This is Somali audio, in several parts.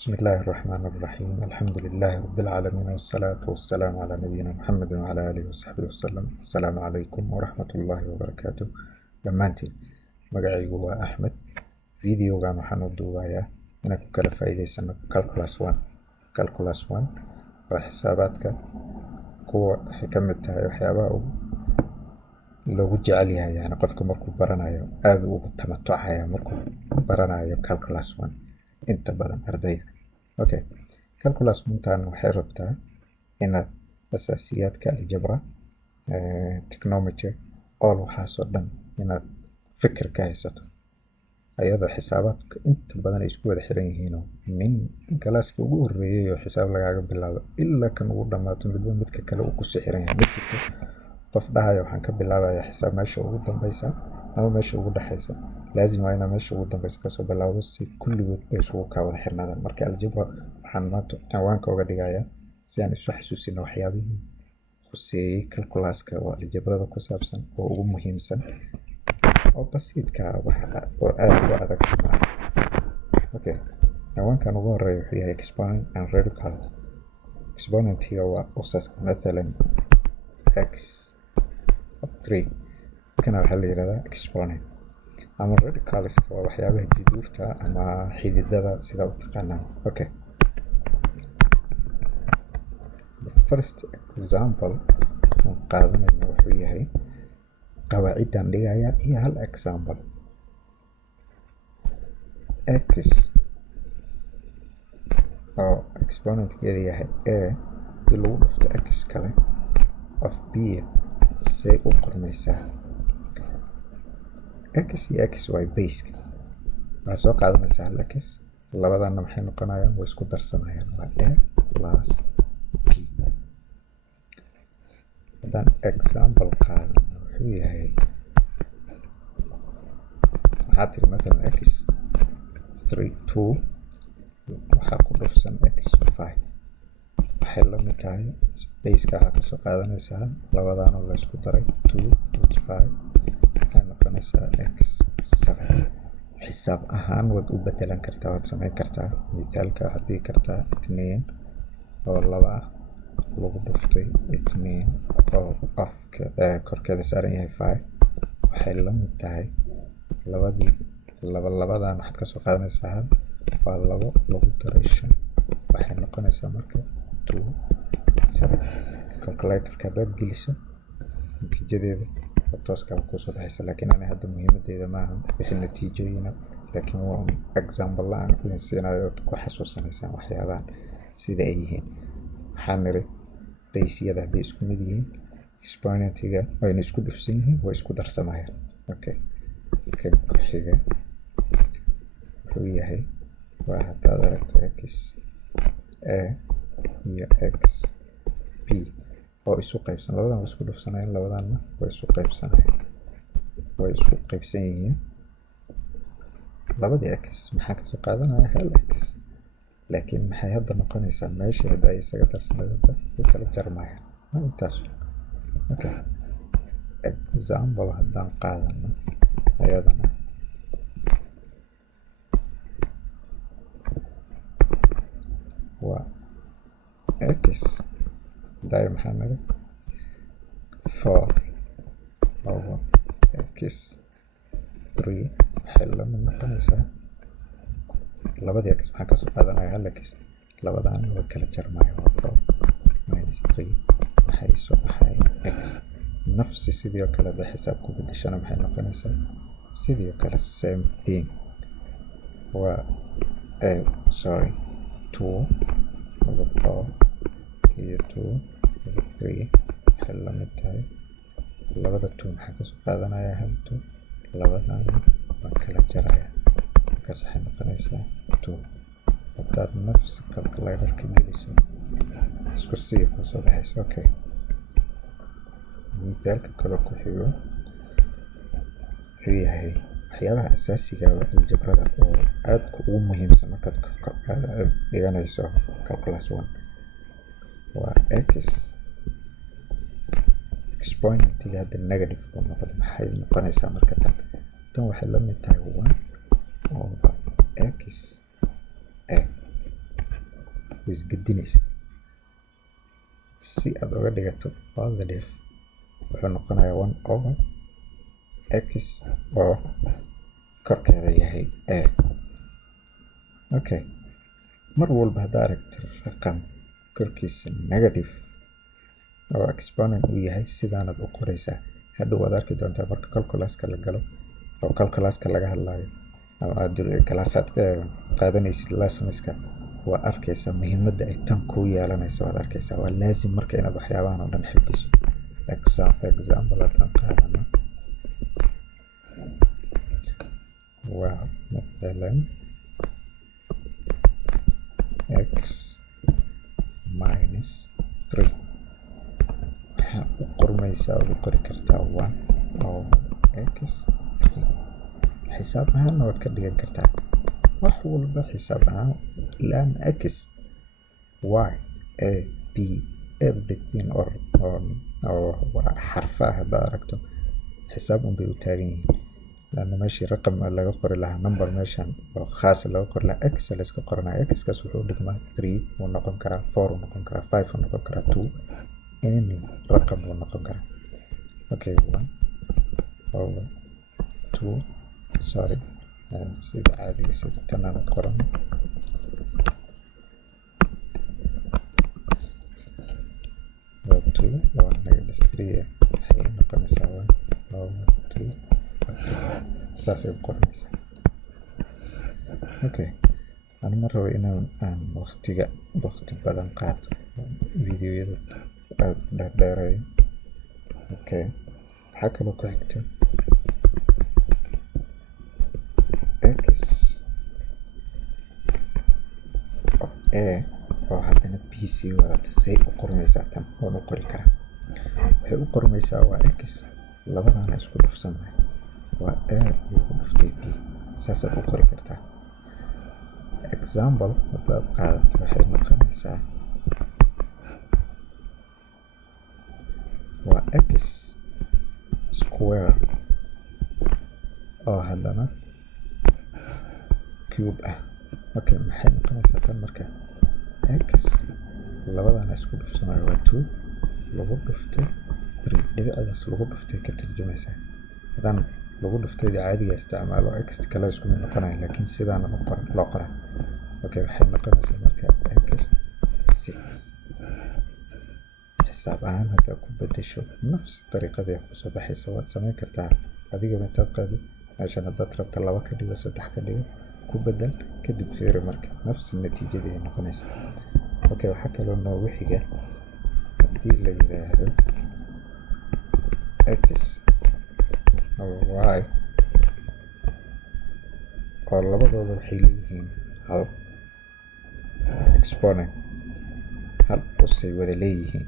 بسم الله الرحمن الرحيم. الحمد لله رب العالمين، والصلاة والسلام على نبينا محمد وعلى آله وصحبه وسلم. السلام عليكم ورحمة الله وبركاته. dhammaantiin magacaygu waa Axmed. Videogan waxaan u duubayaa inaan ku kala faa'iidaysano calculus 1 waa xisaabaadka kuwa waxay ka mid tahay waxyaabaha loogu jecel yahay, yani qofka markuu baranayo aad ugu tamatucaya markuu baranayo calculus 1 inta badan ardayda. Okay, calculus 1 waxay rabtaa inaad asaasiyaadka aljabra, trigonometry, all waxaasoo dhan inaad fikir ka haysato, ayadoo xisaabaadka inta badan ay isku wada xiran yihiinoo min galaaska ugu horeeyay oo xisaab lagaaga bilaabo ilaa kan ugu dhamaato midba midka kale uu ku xiran yahay. mid jirto qof dhahayo waxaan ka bilaabayaa xisaab meesha ugu dambeysa ama meesha ugu dhaxaysa, laazim waa inaa meesha ugu dambeysa kasoo bilaawdo si kulligood ay isugu kaa wada xirnaadaan. Marka aljabra waxaan maanta cinwaanka uga dhigayaa si aan isu xasuusino waxyaabihii khuseeyey calculuska oo aljabrada ku saabsan oo ugu muhiimsan oo basiidka oo aad u adag. Okay, cinwaankan ugu horeeya wuxuu yahay exponent and radicals. Exponentiga waa usaska, mathalan x of 3 kana waxaa la yidhahdaa exponent, ama radicalska waa waxyaabaha juduurta ama xididada sida u taqaanaan. Okay, the first example aan qaadanayno wuxuu yahay qawaacidan dhigaya iyo hal example. x oo exponentkeeda yahay a dii lagu dhufto x kale of b say u qormaysaa. x iyo x waa baseka, waxaa soo qaadanaysaa hal x, labadana maxay noqonayaan way isku darsamayaan, waa a plus b. haddaan example qaadano wuxuu yahay waxaa tiri mathalan x 2 waxaa ku dhufsan x 5, waxay la mid tahay baseka waxaa kasoo qaadanaysaa labadana la isku daray 2 plus 5 waxay noqonaysaa x 7. xisaab ahaan waad u bedelan kartaa, waad samayn kartaa. mithaalka waxaad dhigi kartaa 2 oo 2 ah lagu dhuftay 2 oo afka korkeeda saaran yahay 5, waxay la mid tahay labadan waxaad kasoo qaadanaysaa hal, waa 2 lagu daray 5, waxay noqonaysaa marka 2 7. calculatorka haddaad geliso natiijadeeda tooska kusoo baxaysa, laakiin ani hadda muhiimadeeda maaha wixii natiijooyina, laakiin waa example la-aan idin siinayo ood ku xasuusanaysaan waxyaabahan sida ay yihiin. waxaan niri basyada hadday isku mid yihiin, exponentiga wayna isku dhufsan yihiin, way isku darsamayaan. Okay, kan ku xiga wuxuu yahay waa haddaad aragto x a iyo x b oo isu qaybsan, labadan way isku dhufsanayaan, labadanna way isu qaybsanayaan, way isku qaybsan yihiin. labadii x maxaa kasoo qaadanaya hal x, laakiin maxay hadda noqonaysaa meeshii hadda ay isaga darsanada way kala jarmayaan, waa intaas. Okay, example haddaan qaadano ayadana waa x daay maxaa naga 4 over x 3 waxay la mid noqonaysaa labadii x maxaa kasoo qaadanaya hal x, labadana way kala jarmaya, waa 4 minus 3 waxay soo baxay x. nafsi sidoo kale hadda xisaab ku bedeshana maxay noqonaysaa sidoo kale same thing, waa 2 over 4 iyo 2 over 3 waxay la mid tahay labada 2 maxaa kasoo qaadanaya hal 2, labadana waa kala jaraya, markaas waxay noqonaysaa 2. haddaad nafsi calculatorka geliso isku sii kusoo baxaysa. Okay, mithaalka kale ku xigo wuxuu yahay waxyaabaha asaasiga ah aljabrada oo aadka ugu muhiimsan markaad dhiganayso calculus 1 waa x exponentiga hadda negative buu noqday, maxay noqonaysaa marka tan waxay la mid tahay 1 over x a isgedinaysa. Si aad uga dhigato positive wuxuu noqonayaa 1/x oo korkeeda yahay a. Okay, mar walba haddaa aragto raqam korkiisa negative oo exponent uu yahay sidaanad u qoraysaa. hadhow waad arki doontaa marka calculus-ka la galo oo calculus-ka laga hadlayo ama aad kalaasaad qaadanaysid lessons-ka, waa arkaysaa muhiimadda ay tan kuu yeelanayso. waad arkaysaa waa laazim marka inaad waxyaabahan oo dhan xifdiso. example haddaan qaadano waa مثلا x minus 3 waxaa u qormaysaa ood u qori kartaa 1/x 3. xisaab ahaanna waad ka dhigan kartaa wax walba xisaab ahaan, laan x y a b everything oo xarfaha haddaad aragto xisaab unbay u taagan yihiin. laanna meeshii raqam laga qori lahaa number meeshan oo khaas laga qori lahaa x la iska qoranaya. x kaas wuxuu dhigmaa 3 wuu noqon karaa, 4 wuu noqon karaa, 5 wuu noqon karaa, 2 any raqam wuu noqon karaa. okay 1/2 sorry sida caadiga sida tanaan u qoran -3 waxay noqonaysaa 1/2 saasay u qormaysaa. okay ani ma rabo aan waqti badan qaato videoyada aad dheereeyo. okay waxaa kaloo ku xigta x of a oo haddana b c wadata. say u qormaysaa tan waan u qori karaa. waxay u qormaysaa waa x labadaana isku dhufsanahay waa a lagu dhuftay b. saasaad u qori kartaa. example haddaad qaadato waxay noqonaysaa waa x square oo haddana cube ah. okay maxay noqonaysaa tan marka x labadaana isku dhufsanayo waa 2 lagu dhuftay 3. dhibicdaas lagu dhuftay ka tarjumaysaa. haddaan lagu dhuftay caadiga isticmaalo x kale isku mid noqonaya, laakiin sidaana loo qoraa. okay waxay noqonaysaa marka x 6. xisaab ahaan haddaa ku bedesho nafsi dariiqadii kusoo baxaysa waad samayn kartaa adiga intaad qaadi meeshan haddaad rabta 2 ka dhigo 3 ka dhigo ku bedel kadib fiiri marka nafsi natiijadii ay noqonaysaa. okay waxaa kaloo noogu xiga haddii la yiraahdo x oo y oo labadooda waxay leeyihiin hal exponent, hal usay wada leeyihiin.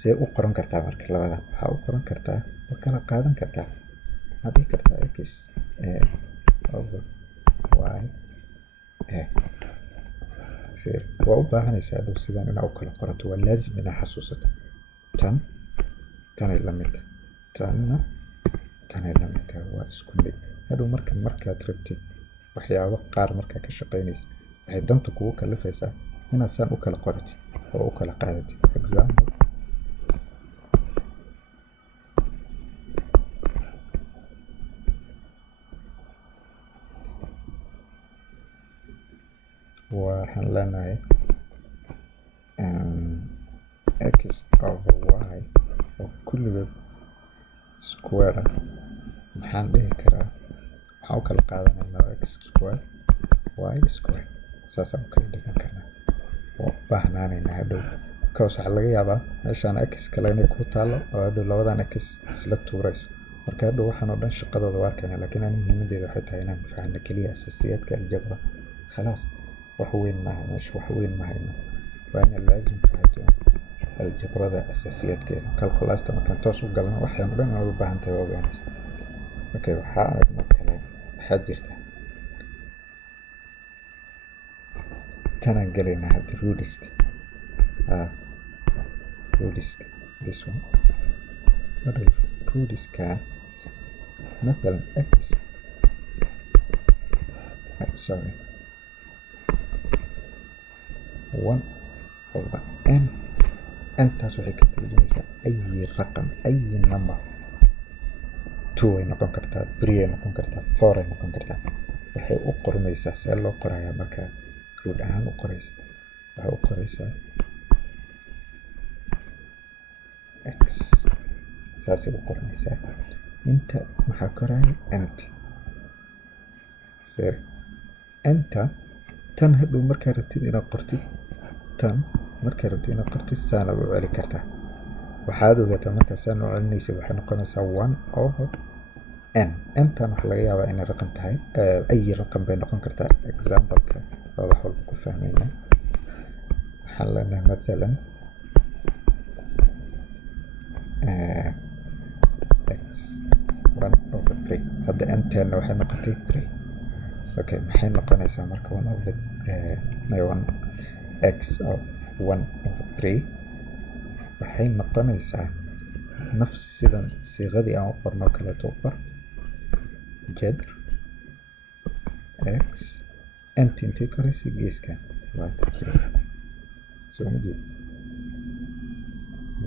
see u qoran kartaa marka labadan? waxaa u qoran kartaa oo kala qaadan kartaa. waxaad dhihi kartaa x over y a. waa u baahanaysaa dhow sidaan inaa u kala qorato. waa laazim inaa xasuusato tanay la mid tahay tanay la mid tahay. waa isku mid. hadhow markaad rabtid waxyaabo qaar markaa ka shaqaynaysid waxay danta kugu kalifaysaa inaad saan u kala qoratid oo u kala qaadatid. example waxaan leenahay x over y oo kulligood square ah. maxaan dhihi karaa waxaan u kala qaadanaynaa x square y square. saasaan u kala dhigan karnaa. waa u baahnaanaynaa hadhow kaas waxaa laga yaabaa meeshaan x kale inay ku taalo oo hadhow labadan x isla tuurayso. marka hadhow waxaan oo dhan shaqadooda waa arkayna, laakiin ani muhiimadeeda waxay tahay inaan fahanno keliya asaasiyaadka aljabra. khalaas wax weyn maaha meesha, wax weyn mahayno. waa ina laazim fahato aljabrada asaasiyaadkeeda. calculus-ta markaan toos u galno waxaan oo dhan uga baahan tahay waa ogaanaysa. okay waxaa aragno kale waxaa jirta tanaan gelaynaa hadda rudiska. rudiska this one rudiska مثلا x sorry 1 over n. intaas waxay ka tarjumaysaa ay raqam, ay number. 2 ay noqon kartaa, 3 ay noqon kartaa, 4 ay noqon kartaa. waxay u qormaysaa see loo qorayaa markaa root ahaan u qoraysa. waxay u qoraysaa x saasay u qormaysaa. inta maxaa koraya empty. inta tan hadhow markaa rabtid inaad qortid, tan markaa rabtid inaad qortid saanaad u celi kartaa. waxaad ogaataa markaa saan u celinaysa waxay noqonaysaa 1 over n. intan waxaa laga yaabaa inay raqam tahay, ay raqam bay noqon kartaa. example-ka waa wax walba ku fahmayna. waxaan leenahay mathalan x 1 over 3. hadda n10 waxay noqotay 3. okay, maxay noqonaysaa marka 1 over 1 x of 1 over 3 waxay noqonaysaa nafsi sidan siiqadii aan u qorno kaleeto u qor jadr x nt intay koraysa geeskan soo ma jeed.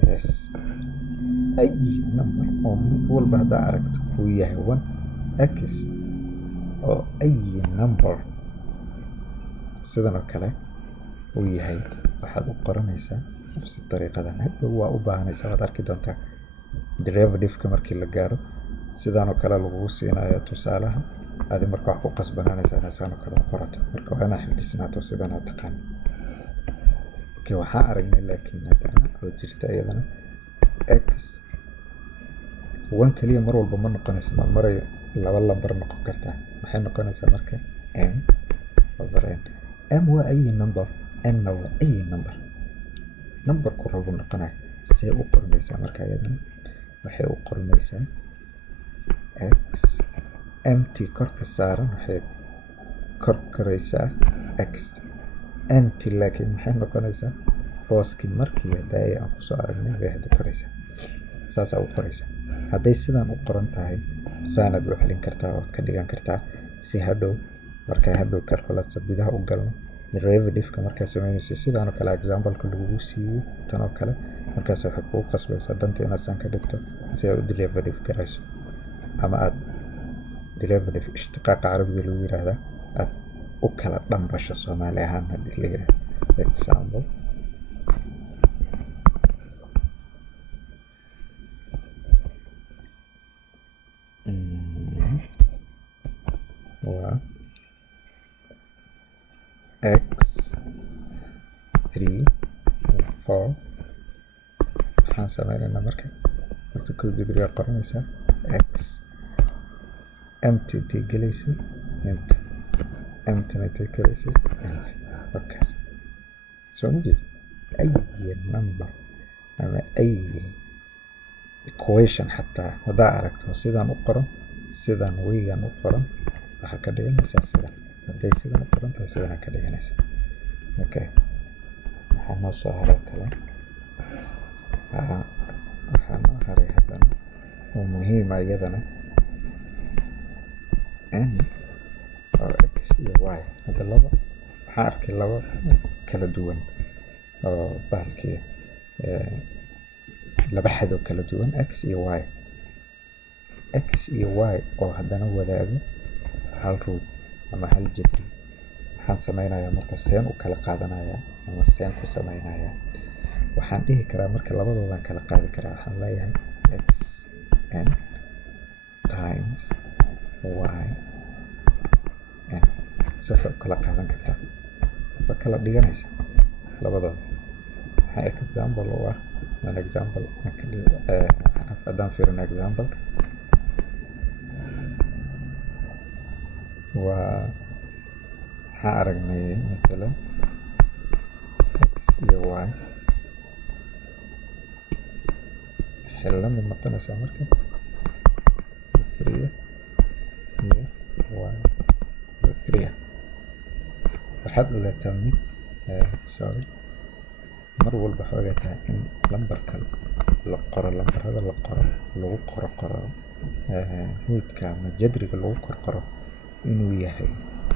yes, ay number oo mar walba haddaa aragto uu yahay 1 x oo ay number sidan oo kale uu yahay waxaad u qoranaysaa nafsi dariiqadan. hadhow waa u baahanaysaa, waad arki doontaa derivative-ka markii la gaaro sidaan oo kale lagugu siinayo tusaalaha. adi marka wax ku qasbanaanaysaa inaad saan oo kale u qorato. marka waa inaad xifdisnaato sidaan aad taqaan. okay, waxaa aragnay laakiin haddana oo jirta iyadana x 1 keliya mar walba ma noqonayso, marmaray laba lambar noqon kartaa. maxay noqonaysaa marka m over n. m waa ay number, n-na waa ay number. numberku rabu noqonaya. see u qormaysaa marka iyadana waxay u qormaysaa x empty korka saaran waxay kor koraysaa x. empty laakiin maxay noqonaysaa booskii markii haddaay aan kusoo aragnay bay hadda koraysaa. saasaa u qoraysaa. hadday sidaan u qoran tahay saanaad u celin kartaa ood ka dhigan kartaa si hadhow markaa hadhow calculator gudaha u galno derivative-ka markaa samaynayso sidaan oo kale example-ka lagugu siiyey tan oo kale markaas waxay kugu qasbaysaa danta inaad saan ka dhigto si aad u derivative garayso, ama aad derivative ishtiqaaqa carabiga lagu yiraahdaa aad u kala dhambasho Soomaali ahaan haddii la yiraahdo. example waa x 3 4. waxaan sameynaynaa marka kow degree qoranaysaa x empty intay gelaysay int empty intay gelaysay int. wakaas soo ma jeed ay number ama ay equation xataa haddaa aragto sidaan u qoran sidaan weygan u qoran waxaa ka dhiganaysaa sidan. hadday sidan u qoran tahay sidanaa ka dhiganaysaa. okay, waxaa noo soo haray kale waxaa noo haray haddana oo muhiima iyadana n oo x iyo y. hadda laba waxaa arkay laba kala duwan oo bahalkii laba xadoo kala duwan x iyo y. x iyo y oo haddana wadaago hal root ama hal jadri. waxaan sameynayaa marka seen u kala qaadanayaa ama seen ku sameynayaa. waxaan dhihi karaa marka labadoodan kala qaadi karaa. waxaan leeyahay x n times y n. saasaa u kala qaadan kartaa, waa kala dhiganaysa labadooda. waxaa example u ah an example haddaan fiirino example waa waxaan aragnay mathalan x iyo y waxay la mid noqonaysaa marka 3 iyo y 3. waxaad ogaataa mid sorry mar walba waxaa ogaataa in lambarka la qoro lambarada la qoro lagu qoro root-ka ama jadriga lagu qoro inuu yahay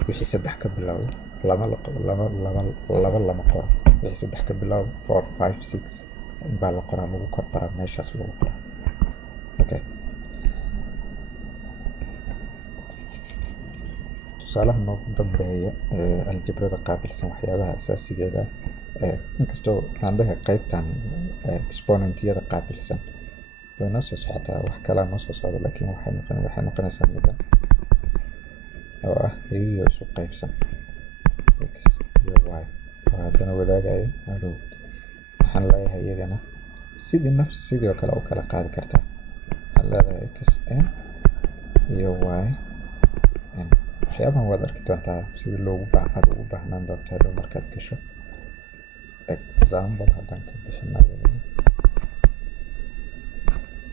wixii 3 ka bilowda laba lama qoro wixii 3 ka bilaabo 4 5 6 baa la qoraa, lagu kor qoraa, meeshaas lagu qoraa. Okay, tusaalaha noogu dambeeya aljabrada qaabilsan waxyaabaha asaasigeeda inkastoo aan dhahay qaybtan exponentiyada qaabilsan way noo soo socotaa, wax kalaa noo soo socda, laakiin waxay noqonaysaa midda oo ah iyagiyo isu qaybsan x iyo y oo haddana wadaagaya hadhow. waxaan leeyahay iyagana sidii oo kale u kala qaadi kartaa. waxaan leedahay x n iyo y n. waxyaabahan waad arki doontaa sidii aad ugu baahnaan doonta hadhow markaad gasho. example haddaan ka bixinayo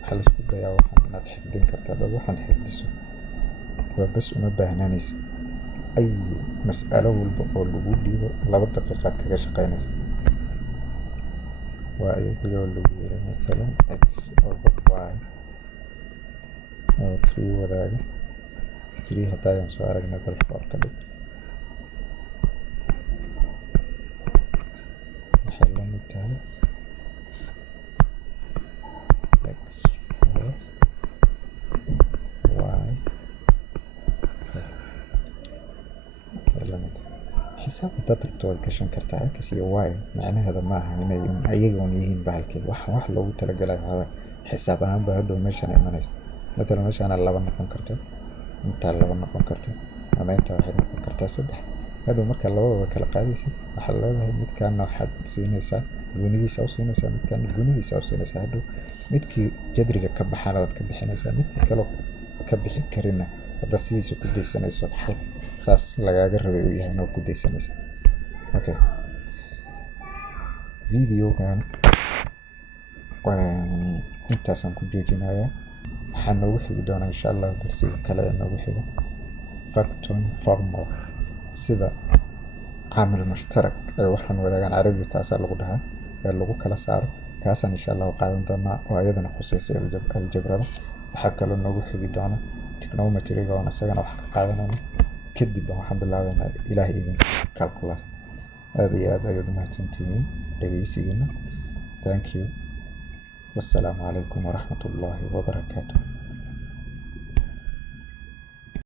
waxaa la isku dayaa waxaan inaad xifdin kartaa. dad waxaan xifdiso waa bas uma baahnaanaysid ay mas'alo walba oo lagu dhiibo 2 daqiiqaad kaga shaqaynaysa. waa iyadoo lagu yiri maalan x over y oo 3 wadaaga 3 haddaan soo aragnay bal 4 ka dhig. waxay la mid tahay x 4 y xisaab hadaad rabto waad gashan kartaa. x iyo y macnaheeda maaha inay ayaga un yihiin bahalkii. wax loogu talagalay waxaa xisaab ahaan baa hadhow meeshan imanayso. مثلا meeshaan 2 noqon karto, intaa 2 noqon karto, ama intaa waxay noqon kartaa 3. hadhow marka labadooda kala qaadaysid waxaad leedahay midkaana waxaad siinaysaa goonidiisa u siinaysaa, midkaana goonidiisa u siinaysaa. hadhow midkii jadriga ka baxana waad ka bixinaysaa, midkii kaloo ka bixi karina hadda sidiisa ku daysanayso xal saas lagaaga rabay uu yahay ku daysanaysaa. okay, videogan intaasaan ku joojinayaa. waxaan noogu xigi doonaa insha Allah darsiga kale ee noogu xiga factoring formula, sida caamil mushtarak ee waxaan wadaagaan carabiga taasaa lagu dhahaa ee lagu kala saaro. kaasaan insha Allah qaadan doonaa oo ayadana khusaysa aljabrada. waxaa kaloo noogu xigi doona trigonometry-ga oo isagana wax ka qaadanayna. kadib waxaan bilaabaynaa ilaahay idin calculus. aad iyo aad ayaad u mahadsantihiin dhegeysigiina. thank you. والسلام عليكم ورحمة الله وبركاته.